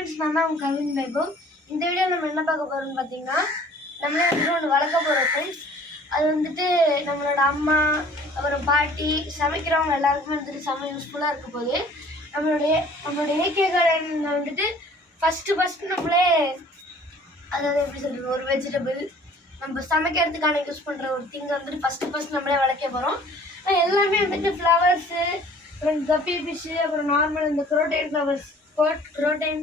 Friends, நான் தான் உங்கள் கவின் வைபவ். இந்த வீடியோ நம்ம என்ன பார்க்க போகிறோம்னு பார்த்தீங்கன்னா, நம்மளே வந்துட்டு ஒன்று வளர்க்க போகிறோம் ஃப்ரெண்ட்ஸ். அது வந்துட்டு நம்மளோட அம்மா அப்புறம் பாட்டி சமைக்கிறவங்க எல்லாருக்குமே வந்துட்டு செம்ம யூஸ்ஃபுல்லாக இருக்க போது. நம்மளோட ஏகே கார்டனில் வந்துட்டு ஃபஸ்ட்டு நம்மளே அதாவது எப்படி சொல்கிறது, ஒரு வெஜிடபிள் நம்ம சமைக்கிறதுக்கான யூஸ் பண்ணுற ஒரு திங்கை வந்துட்டு ஃபஸ்ட்டு நம்மளே வளர்க்க போகிறோம். எல்லாமே வந்துட்டு ஃப்ளவர்ஸு, அப்புறம் கப்பி ஃபிஷ்ஷு, அப்புறம் நார்மல் இந்த குரோட்டைன் ஃப்ளவர்ஸ், குரோட்டைன்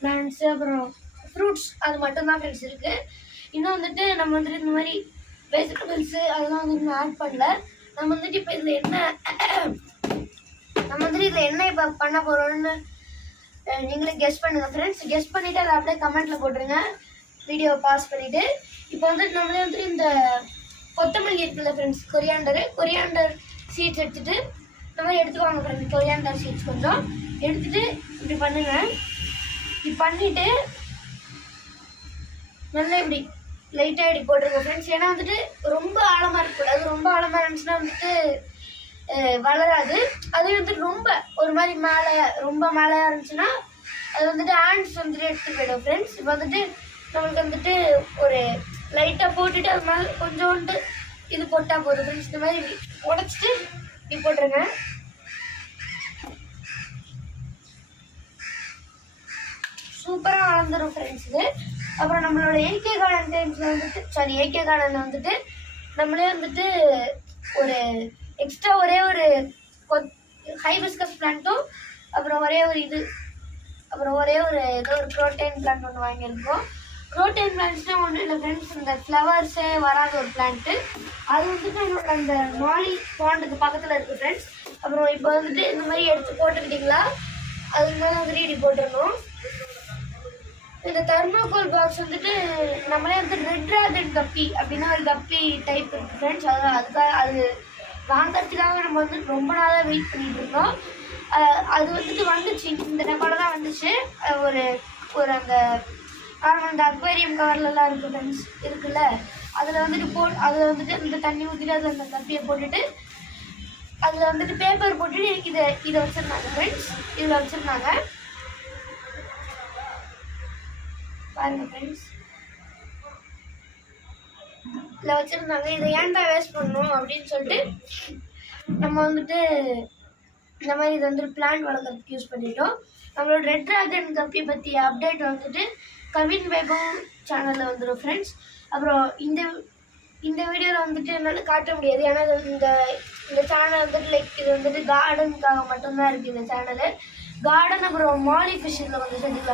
பிளான்ட்ஸு, அப்புறம் ஃப்ரூட்ஸ், அது மட்டும்தான் ஃப்ரெண்ட்ஸ் இருக்குது. இன்னும் வந்துட்டு நம்ம வந்துட்டு இந்த மாதிரி வெஜிடபிள்ஸு அதெல்லாம் வந்துட்டு ஆட் பண்ணல. நம்ம வந்துட்டு இப்போ இதில் என்ன இப்போ பண்ண போகிறோம்னு நீங்களே கெஸ் பண்ணுங்கள் ஃப்ரெண்ட்ஸ். கெஸ் பண்ணிவிட்டு அதை அப்படியே கமெண்ட்டில் போட்டுருங்க, வீடியோவை பாஸ் பண்ணிவிட்டு. இப்போ வந்துட்டு நம்மளே வந்துட்டு இந்த கொத்தமல்லி இருக்குல்ல ஃப்ரெண்ட்ஸ், கொரியாண்டர் சீட்ஸ் எடுத்துகிட்டு இந்த மாதிரி எடுத்துக்குவாங்க ஃப்ரெண்ட்ஸ். கொரியாண்டர் சீட்ஸ் கொஞ்சம் எடுத்துகிட்டு இப்படி பண்ணுங்க. இப்படி பண்ணிவிட்டு நல்லா இப்படி லைட்டாக இப்படி போட்டுருங்க ஃப்ரெண்ட்ஸ். ஏன்னா வந்துட்டு ரொம்ப ஆழமாக இருக்கக்கூடாது. ரொம்ப ஆழமாக இருந்துச்சுன்னா வந்துட்டு வளராது. அது வந்துட்டு ரொம்ப ஒரு மாதிரி ரொம்ப மேலேயாக இருந்துச்சுன்னா அது வந்துட்டு ஆண்ட்ஸ் வந்துட்டு எடுத்துகிட்டு போயிடும் ஃப்ரெண்ட்ஸ். இப்போ வந்துட்டு நம்மளுக்கு வந்துட்டு ஒரு லைட்டாக போட்டுட்டு அது மேலே கொஞ்சோண்டு இது போட்டால் போதும் ஃப்ரெண்ட்ஸ். இந்த மாதிரி உடச்சிட்டு இப்படி போட்டுருங்க. சூப்பராக வளர்ந்துடும் ஃப்ரெண்ட்ஸ் இது. அப்புறம் நம்மளோட ஏகே கார்டனில் வந்துட்டு நம்மளே வந்துட்டு ஒரு எக்ஸ்ட்ரா ஒரே ஒரு ஹைபிஸ்கஸ் பிளான்ட்டும் அப்புறம் ஒரே ஒரு ஏதோ ஒரு ப்ரோட்டீன் பிளான்ட் ஒன்று வாங்கியிருக்கோம். ப்ரோட்டீன் பிளான்ட்ஸ்னால் ஒன்றும் இல்லை ஃப்ரெண்ட்ஸ், இந்த ஃப்ளவர்ஸே வராத ஒரு பிளான்ட்டு. அது வந்துட்டு என்னோட அந்த மாலி பாண்டுக்கு பக்கத்தில் இருக்குது ஃப்ரெண்ட்ஸ். அப்புறம் இப்போ வந்துட்டு இந்த மாதிரி எடுத்து போட்டுக்கிட்டிங்களா, அதுக்கு மேலே வந்துட்டு இப்படி போட்டுடணும். இந்த தெர்மோகோல் பாக்ஸ் வந்துட்டு நம்மளே வந்து ரெட் டிராகன் கப்பி அப்படின்னா ஒரு கப்பி டைப் இருக்குது ஃப்ரெண்ட்ஸ். அது வாங்கிறதுக்காக நம்ம வந்து ரொம்ப நாளாக வெயிட் பண்ணிட்டு இருந்தோம். அது வந்துட்டு வந்துச்சு, இந்த டப்பாவில் தான் வந்துச்சு. ஒரு அந்த அந்த அக்வேரியம் கவர்லலாம் இருக்குது ஃப்ரெண்ட்ஸ், இருக்குல்ல, அதில் வந்துட்டு இந்த தண்ணி ஊற்றிட்டு அதில் அந்த கப்பியை போட்டுட்டு அதில் வந்துட்டு பேப்பர் போட்டுட்டு இதை வச்சுருந்தாங்க ஃப்ரெண்ட்ஸ். இதில் வச்சுருந்தாங்க பாருங்க ஃப்ரெண்ட்ஸ், இதில் வச்சுருந்தாங்க. இதை ஏன்டா வேஸ்ட் பண்ணணும் அப்படின்னு சொல்லிட்டு நம்ம வந்துட்டு இந்த மாதிரி இதை வந்துட்டு பிளான்ட் வளர்க்குறதுக்கு யூஸ் பண்ணிட்டோம். நம்மளோட ரெட் டிராகன் கப்பி பற்றி அப்டேட் வந்துட்டு கவின் வைபவ் சேனலில் வந்துடும் ஃப்ரெண்ட்ஸ். அப்புறம் இந்த வீடியோவில் வந்துட்டு என்னால் காட்ட முடியாது, ஏன்னா இந்த சேனல் வந்துட்டு இது வந்துட்டு கார்டனுக்காக மட்டும்தான் இருக்குது. இந்த சேனலு கார்டன் அப்புறம் மாலி ஃபிஷ் இதில் வந்து செஞ்சுக்கலாம்.